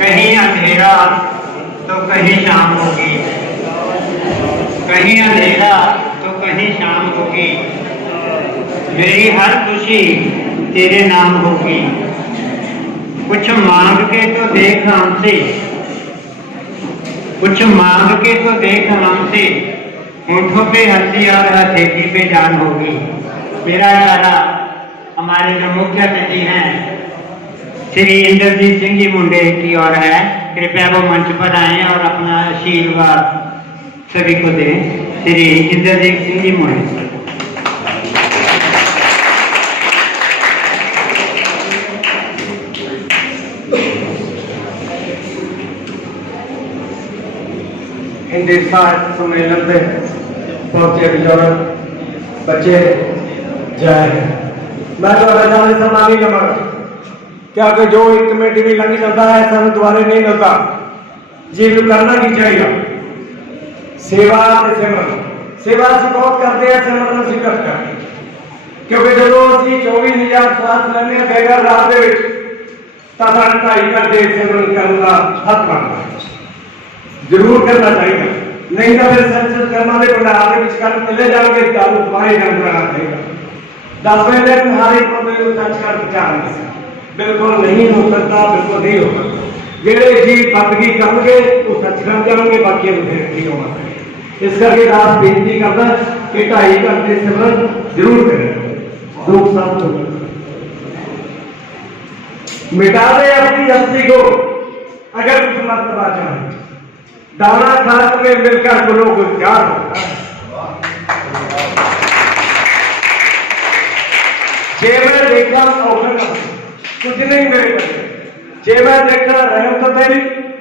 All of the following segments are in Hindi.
कहीं अंधेरा तो कहीं शाम होगी, कहीं अंधेरा तो कहीं शाम होगी, मेरी हर खुशी तेरे नाम होगी। कुछ मांग के तो देख हमसे, कुछ मांग के तो देख हमसे, होठों पे हंसी और हथेली पे जान होगी। मेरा इशारा हमारे जो मुख्य अतिथि हैं श्री इंद्रजीत सिंह जी मुंडे की ओर है। कृपया वो मंच पर आएं और अपना आशीर्वाद सभी को दें। श्री इंद्रजीत सिंह जी मुंडे। हिंदी साहित्य सम्मेलन से पहुंचे बुजुर्ग बच्चे जय। मैं तो जाने सम्मानी लमक क्या कि जो एक कमेटी में लंघ जाता है सानू दोबारे नहीं मिलता। जीव करना नहीं चाहिए। सेवा सिमरन सेवा ਅਸੀਂ बहुत करते हैं, सिमरन ਅਸੀਂ घट करते क्योंकि जो ਅਸੀਂ 24,000 ਸਵਾਸ ਲੈਣੇ ਬੇਗਾ ਰਾਤ ਦੇ ਵਿੱਚ ਤਾਂ ਸਾਡਾ 2.5 ਘੰਟੇ सिमरन ਕਰਨ ਦਾ ਹੱਕ ਬਣਦਾ जरूर करना चाहिए। नहीं तो फिर संसद कर्मा के भंडार के विचकार चले जाओगे चालू तुम्हारे घर बनाना चाहिए। 10वें दिन तुम्हारे को सच का विचार बिल्कुल नहीं हो सकता, बिल्कुल नहीं हो सकता। जेड़े जी बंदगी करेंगे वो सच कर जाएंगे, बाकी फिर नहीं होना चाहिए। इस करके दास बेनती करता कि 2.5 घंटे सिमरन जरूर करें। दुख सब मिटा दे अपनी हस्ती को अगर कुछ मर्तबा चाहे। दाना खास में मिलकर गुलों को प्यार होता है। जे मैं देखा कुछ नहीं मेरे बल्ले, जे मैं देखा रहम तो तेरी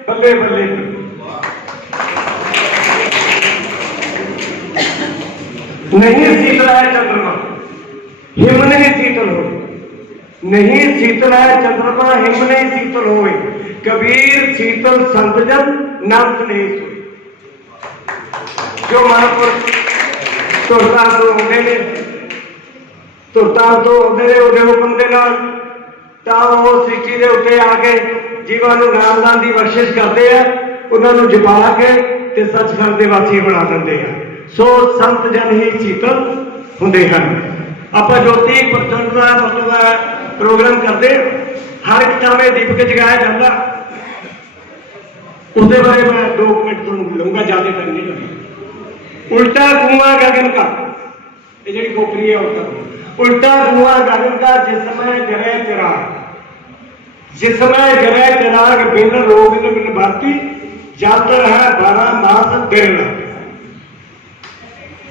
बल्ले बल्ले। नहीं शीतल है चंद्रमा हिम नहीं शीतल हो, नहीं शीतल है चंद्रमा हिम नहीं शीतल हो। कबीर शीतल संत जन नाम नहीं सोई। जो महापुरुष तुरता तो होते ने तुरता तो होते ने उहदे हुक्म दे नाल तां वो सिੱਖੀ ਦੇ ਉੱਤੇ आ के जीवां नूं नामदान की बख्शिश करते हैं ਉਹਨਾਂ ਨੂੰ ਜਪਾ ਕੇ ਤੇ ਸੱਚਖੰਡ ਦੇ ਵਾਸੀ ਬਣਾ ਦਿੰਦੇ ਆ। ਸੋ ਸੰਤ ਜਨ ਹੀ ਸ਼ੀਤਲ ਹੁੰਦੇ ਹਨ। ਆਪਾਂ ਜੋਤੀ ਪ੍ਰਚੰਡ ਦਾ ਮਤਲਬ ਪ੍ਰੋਗਰਾਮ ਕਰਦੇ, ਹਰ ਇੱਕ ਥਾਵੇਂ ਦੀਪਕ ਜਗਾਇਆ ਜਾਂਦਾ। उसके बारे में 2 मिनट तुम लूंगा, ज्यादा टाइम नहीं लगेगा। उल्टा कुआं गगन का, ये जी खोपड़ी है उल्टा कुआं गगन का, जिसमें जले चिराग, जिसमें जले चिराग बिन रोग बिन भाती, जातर है 12 मास दिन।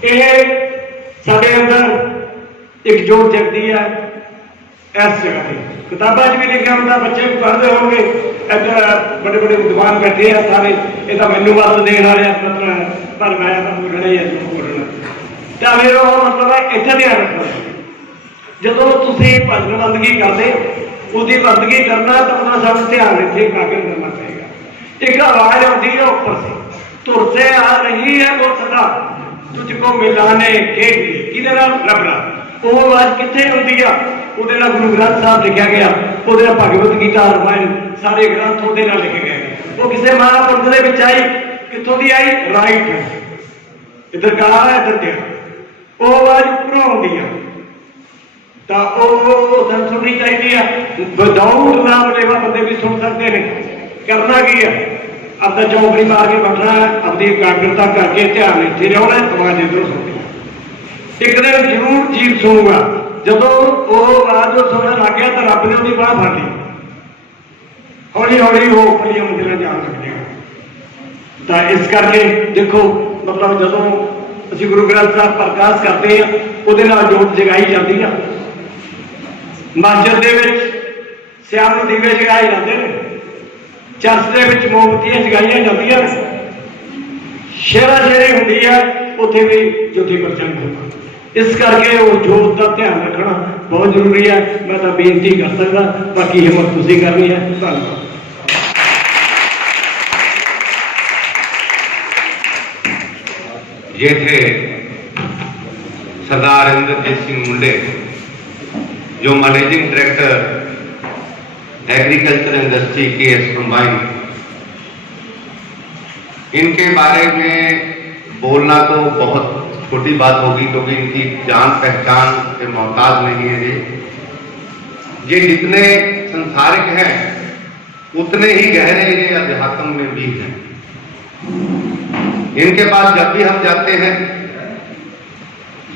ये साडे अंदर एक जोत जगती है इस जगह पर। किताबों भी लिखा होंगे, बच्चे भी पढ़ते होंगे। इधर बड़े बड़े विद्वान बैठे हैं सारे, ये तो मैनू वस देने वाले मतलब, पर मैं बोलना ही है बोलना। तो मेरा मतलब है इतना ध्यान रखना, जो तुम भजन बंदगी करते उसकी बंदगी करना तो अपना सब ध्यान इतने एकाग्र करना पड़ेगा। एक आवाज आती है ऊपर से, धुर से आ रही है वो सदा तुझको मिलाने के लिए, किधर रबड़ा। वो आवाज कितने होती है, वो गुरु ग्रंथ साहब लिखा गया, वो भगवत गीता रामायण सारे ग्रंथ वो लिखे गए। वो किसी महापुरुष के विच आई, कितों की आई, राइट इधर कहा है इधर क्या, वो आवाज उपरों आती है तो सुननी चाहिए। विदाउट नाम लेवा बंदे भी सुन सकते हैं। करना की है, अपना चौकड़ी मार के बैठना है, अपनी एकाग्रता करके ध्यान इतने रहना है, आवाज इधर सुननी। एक दिन जरूर जीव सुनूगा, जब वो आवाज सुनने लग गया तो रब ने उसकी बाह फड़ ली, हौली हौली वो उपरलियां मंजिलां जान लग गया। तो इस करके देखो मतलब जो असं गुरु ग्रंथ साहब प्रकाश करते हैं, वो जोत जगाई जाती है। मस्जिद के श्याम दीवे जगाए जाते हैं, चर्च के मोमबत्तियां जगाई जाती, शेरा शेरी होंगी है, उत्थे भी ज्योति प्रचंड होगा। इस करके वो जोत का ध्यान रखना बहुत जरूरी है। मैं तो बेनती कर सकता, बाकी हिम्मत तुसीं करनी है। धन्यवाद। ये थे सरदार इंद्रजीत सिंह मुंडे, जो managing director agriculture industry KS combine. इनके बारे में बोलना तो बहुत छोटी बात होगी, क्योंकि इनकी जान पहचान के मोहताज नहीं है। ये जितने संसारिक हैं उतने ही गहरे ये अध्यात्म में भी हैं। इनके पास जब भी हम जाते हैं,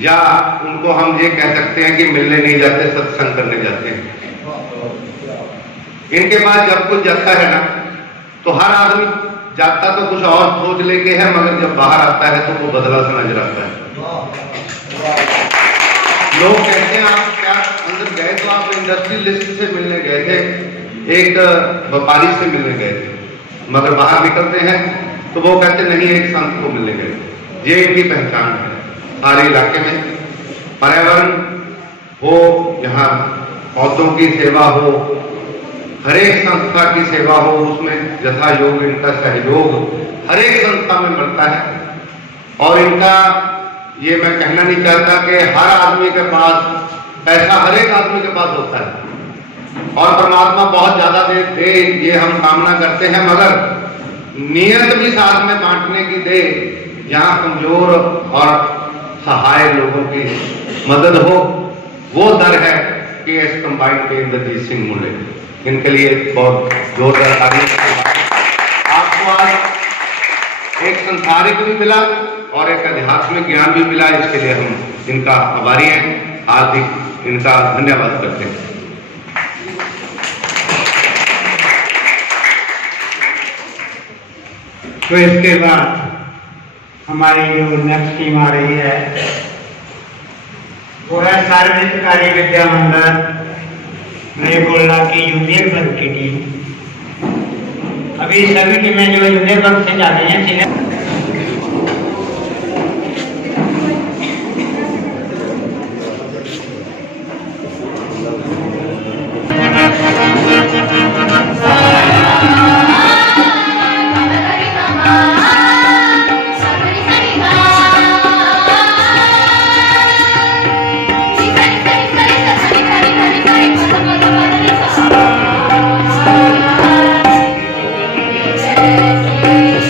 या उनको हम ये कह सकते हैं कि मिलने नहीं जाते, सत्संग करने जाते हैं। इनके पास जब कुछ जाता है ना, तो हर आदमी जाता तो कुछ और सोच लेके है, मगर जब बाहर आता है तो वो बदला सा नजर आता है। लोग कहते हैं आप क्या अंदर गए, तो आप इंडस्ट्रियलिस्ट से मिलने गए थे, एक व्यापारी से मिलने गए थे, मगर बाहर निकलते हैं तो वो कहते नहीं एक संत को मिलने गए। ये इनकी पहचान है। सारे इलाके में पर्यावरण हो, यहाँ पौधों की सेवा हो, हर एक संस्था की सेवा हो, उसमें यथा योग इनका सहयोग हर एक संस्था में मिलता है। और इनका ये मैं कहना नहीं चाहता कि हर आदमी के पास पैसा हर एक आदमी के पास होता है, और परमात्मा बहुत ज्यादा दे ये हम कामना करते हैं, मगर नियत भी साथ में बांटने की दे, जहां कमजोर और सहाय लोगों की मदद हो। वो दर है KS कंबाइन के इंद्रजीत सिंह मुंडे। इनके लिए बहुत जोरदार तालियां। आपको आज एक संसारिक भी मिला और एक आध्यात्मिक ज्ञान भी मिला, इसके लिए हम इनका आभारी हैं, हार्दिक इनका धन्यवाद करते हैं। तो इसके बाद हमारी जो नेक्स्ट टीम आ रही है वो है सर्वहितकारी विद्या मंडल मलेरकोटला की जूनियर वर्ग की टीम। अभी सभी टीमें जो जूनियर वर्ग से जा रही हैं सीनियर Thank you.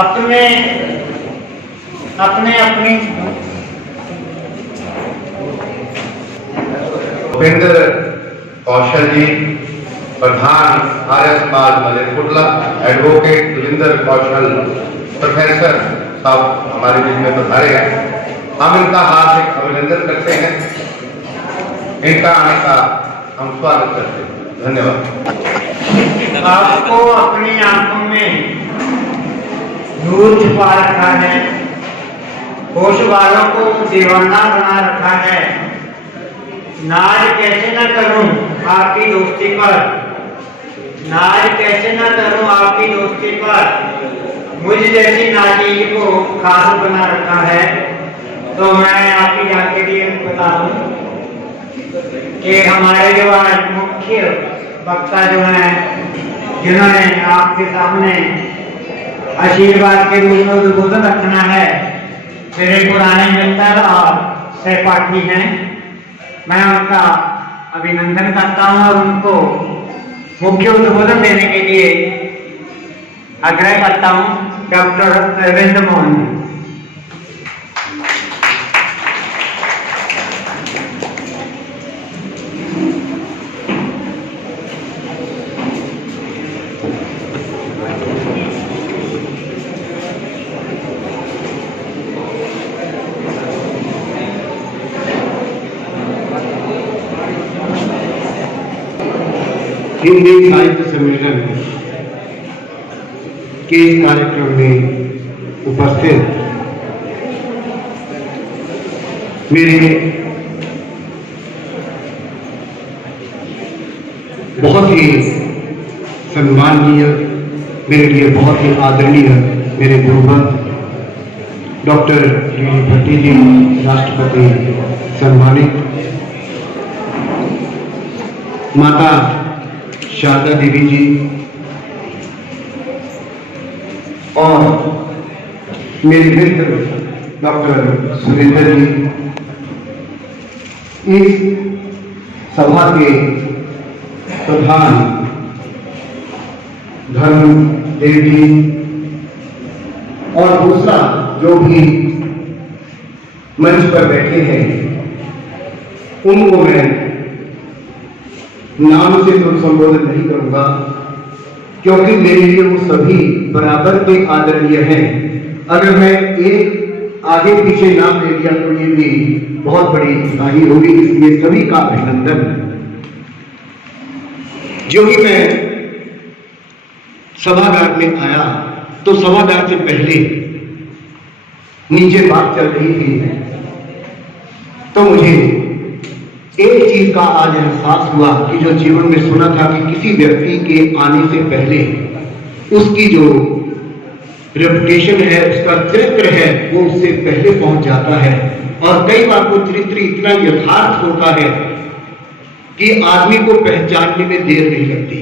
अपने अपने अपनी भूपेंद्र कौशल जी, प्रधान आर्य समाज मलेरकोटला, एडवोकेट कुलिंदर कौशल प्रोफेसर साहब हमारे बीच में पधारे हैं। हम इनका हार्दिक अभिनंदन करते हैं, इनका आने का हम स्वागत करते हैं। धन्यवाद। आपको अपनी आंखों में दूर छुपा रखा है, होश वालों को दीवाना बना रखा है। नाज कैसे न करूं आपकी दोस्ती पर, नाज कैसे न करूं आपकी दोस्ती पर, मुझ जैसी नाजी को खास बना रखा है। तो मैं आपकी जान के लिए बता दूं कि हमारे जो आज मुख्य वक्ता जो हैं, जिन्होंने आपके सामने आशीर्वाद के रूप में उद्बोधन रखना है, मेरे पुराने मित्र और सहपाठी हैं। मैं उनका अभिनंदन करता हूं और उनको मुख्य उद्बोधन देने के लिए आग्रह करता हूं डॉक्टर रविंद्र मोहन। हिंदी साहित्य सम्मेलन के इस कार्यक्रम में उपस्थित मेरे बहुत ही सम्माननीय, मेरे लिए बहुत ही आदरणीय मेरे गुरुवर डॉक्टर भट्टी जी, राष्ट्रपति सम्मानित, माता शारदा देवी जी और मेरे मित्र डॉक्टर सुरेंद्र जी, इस सभा के प्रधान धर्मदेव जी और दूसरा जो भी मंच पर बैठे हैं, उनको मैं नाम से तो संबोधित नहीं करूंगा, क्योंकि मेरे लिए वो सभी बराबर के आदरणीय हैं। अगर मैं एक आगे पीछे नाम ले लिया तो ये भी बहुत बड़ी हानि होगी, इसलिए सभी का अभिनंदन। जो ही मैं सभागार में आया तो सभागार से पहले नीचे बात चल रही थी, तो मुझे एक चीज का आज एहसास हुआ कि जो जीवन में सुना था कि किसी व्यक्ति के आने से पहले उसकी जो रेपुटेशन है, उसका चरित्र है, वो उससे पहले पहुंच जाता है। और कई बार वो चरित्र इतना यथार्थ होता है कि आदमी को पहचानने में देर नहीं लगती।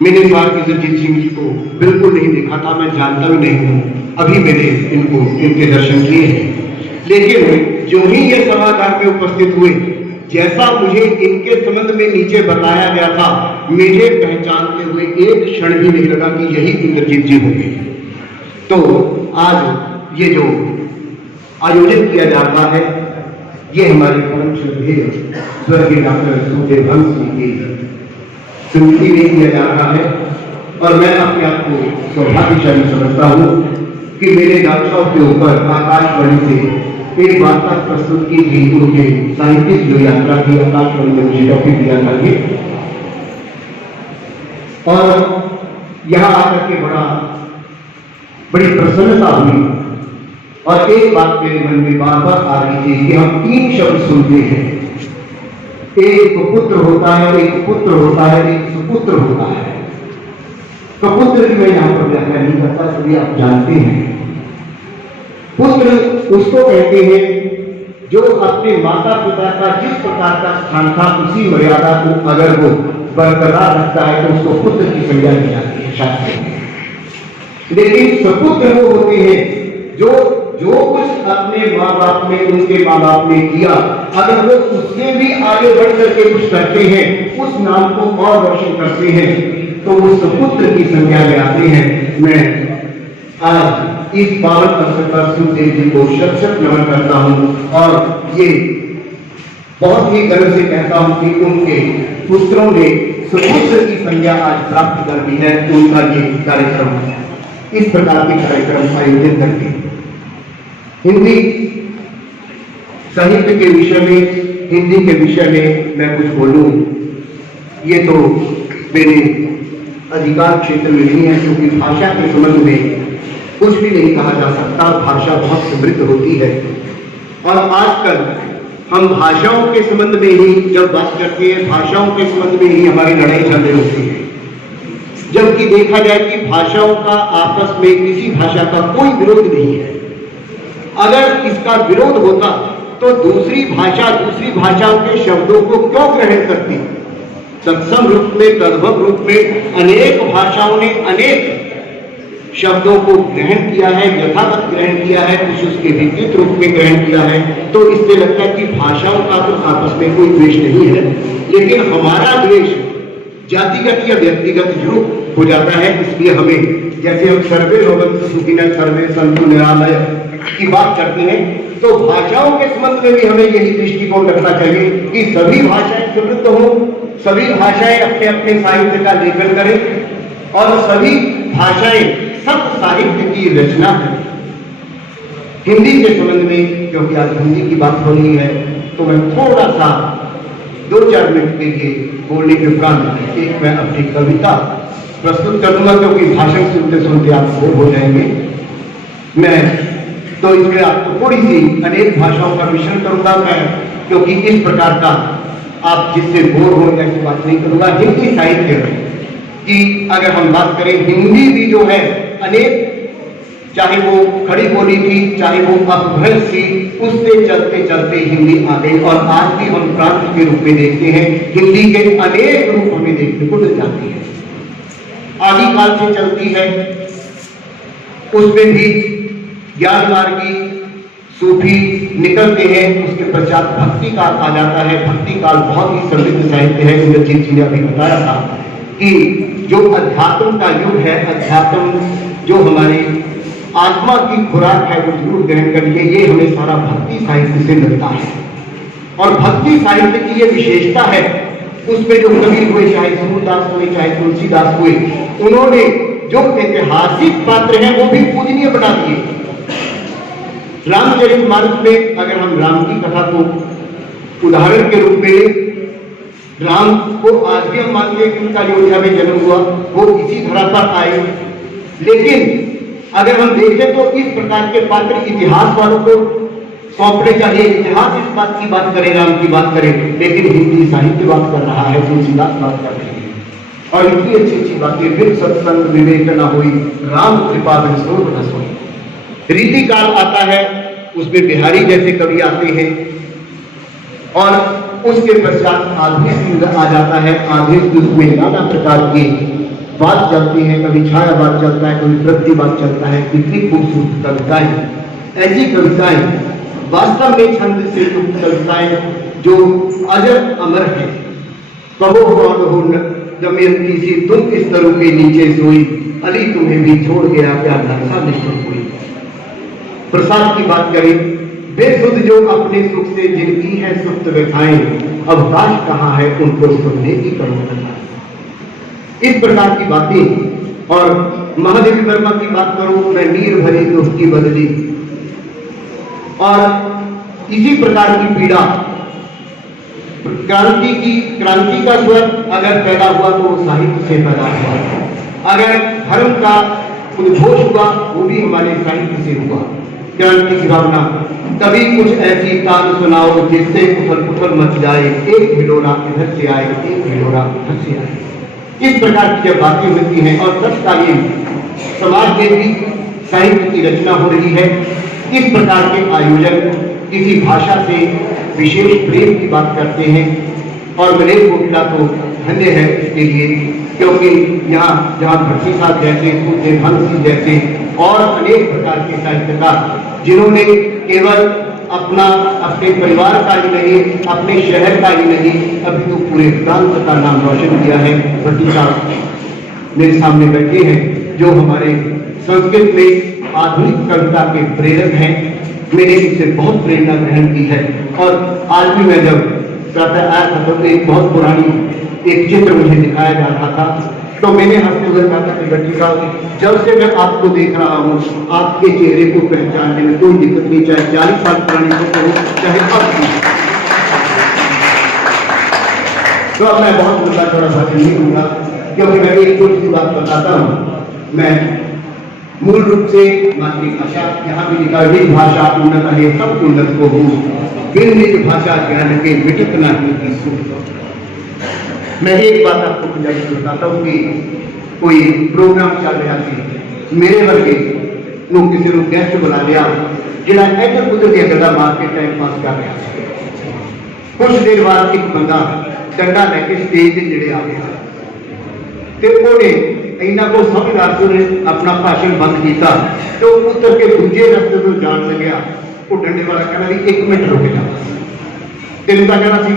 मैंने इंद्रजीत सिंह जी को बिल्कुल नहीं देखा था, मैं जानता भी नहीं हूं, अभी मैंने इनके दर्शन किए हैं। लेकिन जो ही ये सभागार में उपस्थित हुए, जैसा मुझे इनके संबंध में नीचे बताया गया था, मुझे पहचानते हुए एक क्षण भी नहीं लगा कि यही इंद्रजीत जी होंगे। तो आज ये जो आयोजित किया जाता है, ये हमारे परम श्रद्धेय स्वर्गीय डॉक्टर सुखदेव हंस जी की स्मृति में किया जा रहा है। और मैं अपने आप को सौभाग्यशाली समझता हूँ कि मेरे दाक्षाओं के ऊपर आकाशवाणी से एक वार्ता प्रस्तुत की थी, उनके साहित्यिक जो यात्रा थी, आकाशवाणी ने मुझे टॉपिक दिया था ये, और यहाँ आकर के बड़ी प्रसन्नता हुई। और एक बात मेरे मन में बार बार आ रही थी कि हम तीन शब्द सुनते हैं, एक पुत्र होता है, एक पुत्र होता है, एक सुपुत्र होता है। तो पुत्र की मैं यहाँ पर व्याख्या नहीं करता, सभी आप जानते हैं। पुत्र उसको कहते हैं जो अपने माता पिता का जिस प्रकार का स्थान था, उसी मर्यादा को अगर वो बरकरार रखता है तो उसको पुत्र की संज्ञा दी जाती है शास्त्र में। लेकिन सपुत्र वो होते हैं जो कुछ अपने माँ बाप ने, उनके माँ बाप ने किया, अगर वो उससे भी आगे बढ़ करके कुछ करते हैं, उस नाम को और रोशन करते हैं, तो वो सपुत्र की संज्ञा में आते हैं। मैं आज इस पावन अवसर पर सुखदेव जी को शत शत नमन करता हूँ और ये बहुत ही गर्व से कहता हूँ कि उनके पुत्रों ने सुपुत्र की संज्ञा आज प्राप्त कर दी है। उनका ये कार्यक्रम, इस प्रकार के कार्यक्रम आयोजित करके हिंदी साहित्य के विषय में, हिंदी के विषय में मैं कुछ बोलूं, ये तो मेरे अधिकार क्षेत्र में नहीं है, क्योंकि भाषा के संबंध में कुछ भी नहीं कहा जा सकता। भाषा बहुत समृद्ध होती है और आजकल हम भाषाओं के संबंध में ही जब बात करते हैं, भाषाओं के संबंध में ही हमारी लड़ाई झगड़े होती है, जबकि देखा जाए कि भाषाओं का आपस में किसी भाषा का कोई विरोध नहीं है। अगर इसका विरोध होता तो दूसरी भाषाओं के शब्दों को क्यों ग्रहण करती? तत्सम रूप में, तद्भव रूप में अनेक भाषाओं ने अनेक शब्दों को ग्रहण किया है, यथावत ग्रहण किया है, कुछ उसके विपरीत रूप में ग्रहण किया है। तो इससे लगता है कि भाषाओं का तो आपस में कोई द्वेष नहीं है, लेकिन हमारा द्वेष जातिगत या व्यक्तिगत जरूर हो जाता है। इसलिए हमें, जैसे हम सर्वे भवन्तु सुखिनः सर्वे सन्तु निरामय की बात करते हैं, तो भाषाओं के संबंध में भी हमें यही दृष्टिकोण रखना चाहिए कि सभी भाषाएं समृद्ध हो, सभी भाषाएं अपने अपने साहित्य का लेखन करें और सभी भाषाएं सब साहित्य की रचना है। हिंदी के संबंध में, क्योंकि आज हिंदी की बात हो रही है, तो मैं थोड़ा सा 2-4 मिनट के लिए बोलने के उपरांत एक मैं अपनी कविता प्रस्तुत करूंगा, क्योंकि भाषण सुनते सुनते आप बोर हो जाएंगे। मैं तो इसमें आपको थोड़ी सी अनेक भाषाओं का मिश्रण करूंगा मैं, क्योंकि इस प्रकार का आप जिससे बोर हो ऐसी बात नहीं करूंगा। हिंदी साहित्य की अगर हम बात करें, हिंदी भी जो है अनेक, चाहे वो खड़ी बोली थी, चाहे वो अपभ्रंश थी, उससे चलते चलते हिंदी आ गई और आज भी हम प्रांत के रूप में देखते हैं। हिंदी के अनेक रूप हमें देखने को मिल जाती है, आदिकाल से चलती है। उसमें भी ज्ञान मार्गी सूफी निकलते हैं, उसके पश्चात भक्ति काल आ जाता है। भक्ति काल बहुत ही समृद्ध साहित्य है। इंद्रजीत जी ने अभी बताया था कि जो अध्यात्म का युग है, अध्यात्म जो हमारी आत्मा की खुराक है, वो जरूर ग्रहण करिए। ये हमें सारा भक्ति साहित्य से मिलता है और भक्ति साहित्य की ये विशेषता है, उसमें जो कवि हुए, चाहे सूरदास हुए, चाहे तुलसीदास हुए, उन्होंने जो ऐतिहासिक पात्र हैं वो भी पूजनीय बना दिए। रामचरितमानस में अगर हम राम की कथा को उदाहरण के रूप में लें, राम को आज भी हम मानते हैं कि उनका अयोध्या में जन्म हुआ, वो इसी धरा पर आए। लेकिन अगर हम देखें तो इस प्रकार के पात्र इतिहास वालों को सौंपने चाहिए। इतिहास इस बात की बात करे, राम की बात करे, लेकिन हिंदी साहित्य बात कर रहा है, तुलसीदास बात कर रहे हैं और इतनी अच्छी अच्छी बातें। फिर सत्संग विवेक न होई, राम कृपा बिन सोध न सोई। रीति काल आता है, उसमें बिहारी जैसे कवि आते हैं और उसके पश्चात आधुनिक युग आ जाता है। आधुनिक युग में नाना प्रकार की बात चलती है, कभी छायावाद चलता है, कभी प्रतिवाद चलता है। कितनी खूबसूरत कविताएं, ऐसी कविताएं वास्तव में छंद से युक्त कविताएं जो अजर अमर है। कहो कौन हो दमयंती सी तुम इस तरु के नीचे सोई, अली तुम्हें भी छोड़ गया प्यार नक्शा नहीं कोई। प्रसाद की बात करें, बेसुध जो अपने सुख से जिनकी है सुप्त व्यथाएं, अवकाश कहाँ है उनको सुनने की करो कथा। इस प्रकार की बातें। और महादेवी वर्मा की बात करूं, मैं नीर भरी दुख की बदली, और इसी प्रकार की पीड़ा। क्रांति का स्वर अगर पैदा हुआ तो वो साहित्य से पैदा हुआ। अगर धर्म का उद्घोष हुआ वो भी हमारे साहित्य से हुआ। क्रांति की भावना, कभी कुछ ऐसी तान सुनाओ जिससे उथल पुथल मच जाए, एक हिलोरा इधर से आए, एक हिलोरा उधर से आए। इस प्रकार की जब बातें होती हैं और तत्कालीन समाज में भी साहित्य की रचना हो रही है, इस प्रकार के आयोजन किसी भाषा से विशेष प्रेम की बात करते हैं। और मलेर कोकिला तो धन्य है इसके लिए, क्योंकि यहाँ जहाँ भट्टी साहब जैसे, सूर्यवंशी जैसे और अनेक प्रकार के साहित्यकार जिन्होंने केवल अपने परिवार का ही नहीं, अपने शहर का ही नहीं, अभी तो पूरे प्रांत का नाम रोशन किया है। भट्टी साहब मेरे सामने बैठे हैं, जो हमारे संस्कृत में आधुनिक कविता के प्रेरक हैं। मैंने इनसे बहुत प्रेरणा ग्रहण की है और आज भी मैं जब प्रातः आया था तो एक बहुत पुरानी एक चित्र मुझे दिखाया जा रहा था, तो मैंने हंसते हुए कहा था कि भट्टी साहब, जब से मैं आपको देख रहा हूँ आपके चेहरे को पहचानने में कोई दिक्कत नहीं, चाहे 40 साल पुरानी फोटो हो, चाहे अब भी। तो अब मैं बहुत लंबा थोड़ा सा नहीं दूंगा, क्योंकि मैं एक छोटी सी बात बताता हूँ। मैं मूल रूप से मातृभाषा, यहाँ भी लिखा है भाषा उन्नत है सब उन्नत को हो, बिन निज भाषा ज्ञान के मिटत ना की सुख। मैं एक बात आपको गुंजाइश बताता हूँ कि कोई प्रोग्राम चल रहा थी, मेरे वर्गे लोग किसी को गेस्ट बुला लिया जिला इधर उधर की गला मार के टाइम पास कर रहा था। कुछ देर बाद एक बंदा डंडा लैके स्टेज के नेड़े आ गया ते ओने इन्ना को समझदार से अपना भाषण बंद किया तो उतर के दूजे रस्ते तो जान लग्या। वो डंडे वाला कहना जी 1 मिनट रुक जा, तेन तो कहना सी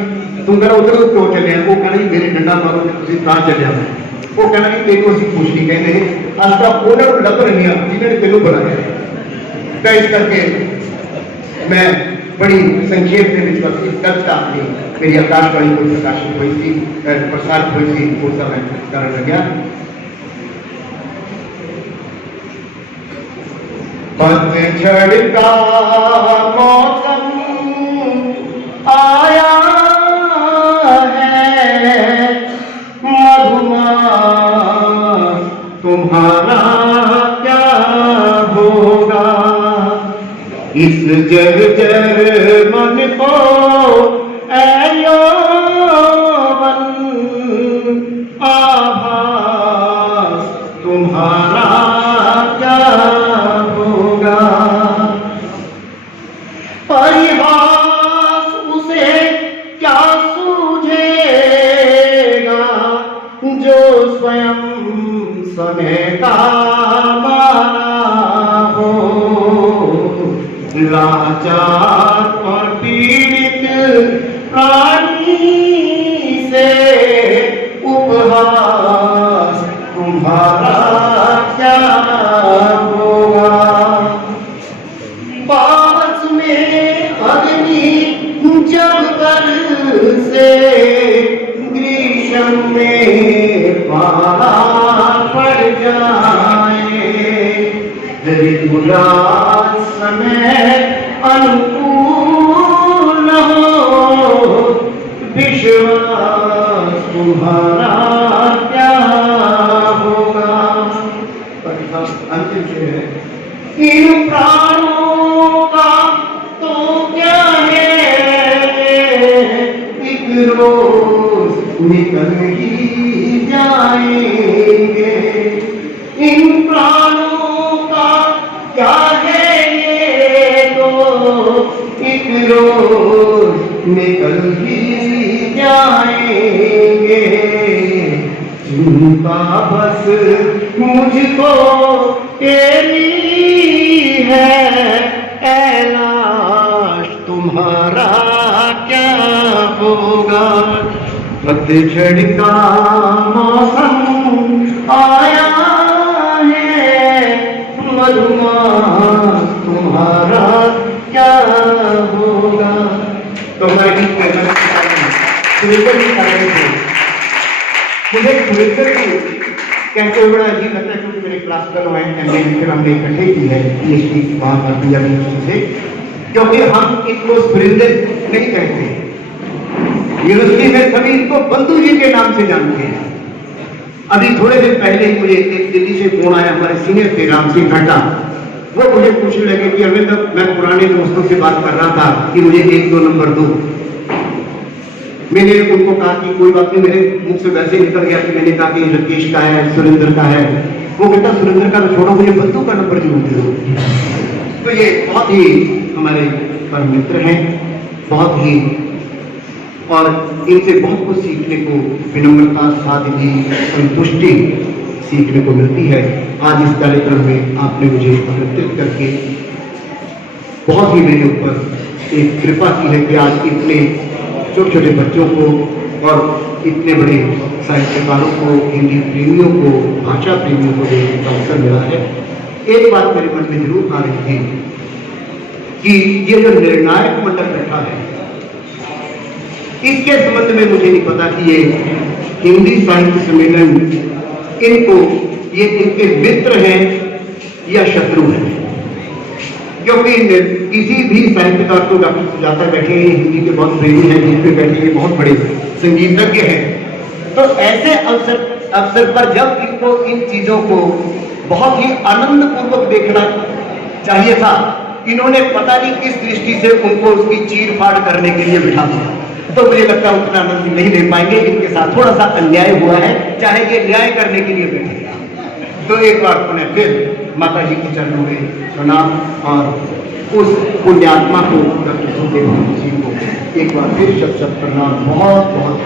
तू कहना उधर क्यों चलिया, वो कहना जी मेरे डंडा मारो तुम कहाँ चलिया। वो कहना जी तेन असं कुछ नहीं कहते, अस तो उन्होंने लभ रही जिन्होंने तेन बुलाया। तो इस करके मैं बड़ी संक्षेप में इस कविता अपनी मेरी आकाशवाणी को प्रकाशित हुई थी, प्रसारित हुई थी, वो सब मैं करने लगा। पतझड़ का मौसम आया है, मधुमास तुम्हारा क्या होगा, इस जर्जर मन को ऐ यौवन आभास तुम्हारा क्या होगा। परिहास उसे क्या सूझेगा जो स्वयं समय का माना हो, लाचार और पीड़ित प्राणी से उपहास तुम्हारा क्या होगा। पास में अग्नि जब बरसे ग्रीष्म में पारा पड़ जाए, उदास समय अनुकूल हो, विश्वास तुम्हारा क्या होगा। अंतिम से है इन प्राणों का तो क्या है, एक रोज निकल ही जाएंगे। इन प्राणों का क्या है ये तो एक रोज निकल ही जाएंगे। चिंता बस मुझको तेरी है, ऐलाश तुम्हारा क्या होगा। पतझड़ का मौसम आया है, मधुमास तुम्हारा क्या होगा। तो मैं गीत कहना मुझे कहते हुए बड़ा अजीब लगता है क्योंकि मेरे क्लासिकल हुए फिर हमने इकट्ठे की है PhD वहाँ पर पंजाबी से, क्योंकि हम इनको सुरिंदर नहीं कहते, यूनिवर्सिटी में सभी इनको बंधु जी के नाम से जानते हैं। अभी थोड़े दिन पहले ही मुझे एक दिल्ली से फोन आया, हमारे सीनियर थे राम सिंह घाटा, वो मुझे पूछने लगे कि अभी तक मैं पुराने दोस्तों से बात कर रहा था कि मुझे 1-2 नंबर दो। मैंने उनको कहा कि कोई बात नहीं, मेरे मुख से वैसे निकल गया कि मैंने कहा कि राकेश का है, सुरेंद्र का है। वो कहता सुरेंद्र का तो छोड़ो, मुझे बंधु का नंबर जरूर दे दो। तो ये बहुत ही हमारे परम मित्र हैं, बहुत ही, और इनसे बहुत कुछ सीखने को, विनम्रता, सादगी, संतुष्टि सीखने को मिलती है। आज इस कार्यक्रम में आपने मुझे आमंत्रित करके बहुत ही मेरे ऊपर एक कृपा की है कि आज इतने छोटे छोटे बच्चों को और इतने बड़े साहित्यकारों को, हिंदी प्रेमियों को, भाषा प्रेमियों को देखने का अवसर मिला है। एक बात मेरे मन में जरूर आ रही थी कि ये जो निर्णायक मंडल बैठा है, इसके संबंध में मुझे नहीं पता कि ये हिंदी साहित्य सम्मेलन इनको, ये इनके मित्र हैं या शत्रु हैं, क्योंकि किसी भी साहित्यकार को डॉक्टर सुजाता बैठे हैं, हिंदी के बहुत प्रेमी हैं, जिस पे बैठे हैं बहुत बड़े संगीतज्ञ हैं, तो ऐसे अवसर पर जब इनको इन चीजों को बहुत ही आनंद पूर्वक देखना चाहिए था। इन्होंने पता नहीं किस दृष्टि से उनको उसकी चीर फाड़ करने के लिए बिठा दिया, तो मुझे लगता है उतना आनंद नहीं ले पाएंगे। इनके साथ थोड़ा सा अन्याय हुआ है, चाहे ये न्याय करने के लिए बैठे। तो एक बार पुनः फिर माता जी के चरणों में प्रणाम और उस पुण्यात्मा को डॉक्टर सुखदेव जी को एक बार फिर शत शत प्रणाम। बहुत बहुत